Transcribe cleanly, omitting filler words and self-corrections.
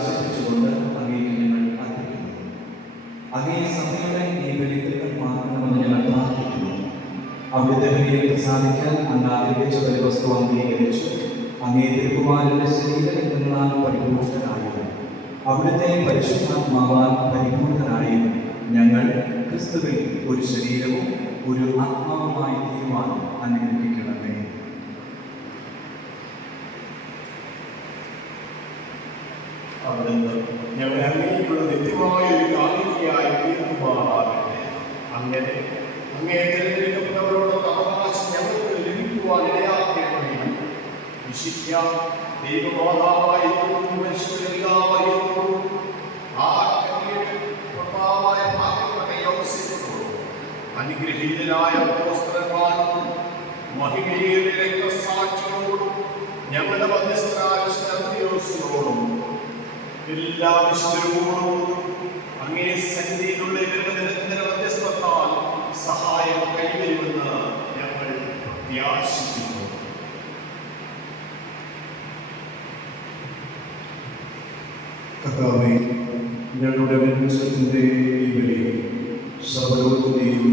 ആശംസിച്ചുകൊണ്ട് അങ്ങേക്ക് ഞങ്ങൾ അർപ്പിക്കുന്നു. അങ്ങേ സഭയുടെ ഈ ബലികൾ മാറണമെന്ന് ഞങ്ങൾ പ്രാർത്ഥിക്കുന്നു. അവിടുത്തെ ബലിയിൽ പ്രസാദിക്കാൻ അങ്ങ് ആഗ്രഹിച്ച ബലിവസ്തു അംഗീകരിച്ചു അങ്ങേ തിരുക്കുമാരന്റെ ശരീരങ്ങളാൽ പരിപൂർണനായും അവിടുത്തെ പരിശുദ്ധാത്മാവാൽ പരിപൂർണനായും ഞങ്ങൾ ക്രിസ്തുവിൽ ഒരു ശരീരവും ഒരു ആത്മാവുമായി തീരുമാനം അനുഗ്രഹിക്കണമേ. അവിടുന്ന് ഞങ്ങൾ അങ്ങേക്കുള്ള നിത്യമായ ഒരു കാണിക്കയായി തീർക്കുമാറാകട്ടെ. അങ്ങനെ അങ്ങേ തിരഞ്ഞെടുക്കപ്പെട്ടവരോടുള്ള അവകാശം ഞങ്ങൾക്ക് ലഭിക്കുവാൻ ഇടയാക്കേണ്ടേ. വിശിഷ്യ ദൈവമാതാവായിരിക്കും പരിശുദ്ധപിതാവായിരിക്കും ആ കന്യകമായ ഭാഗ്യപ്പെട്ട യോസേഫിനോടും അനുഗ്രഹീതരായ അപ്പോസ്തലന്മാരോടും മഹിമയേറിയ രക്തസാക്ഷികളോടും ഞങ്ങളുടെ മധ്യസ്ഥനായ സ്തേഫാനോസിനോടും എല്ലാ വിശുദ്ധരോടും അങ്ങേ സന്നിധിയിലുള്ള ഇവരുടെ നിരന്തര മധ്യസ്ഥത്താൽ സഹായം കൈവരുമെന്ന് ഞങ്ങൾ പ്രത്യാശിക്കുന്നു. കർത്താവേ, ഞങ്ങളുടെ വിമോചനത്തിൻ്റെ ഈ ബലി സർവ്വലോകത്തെയും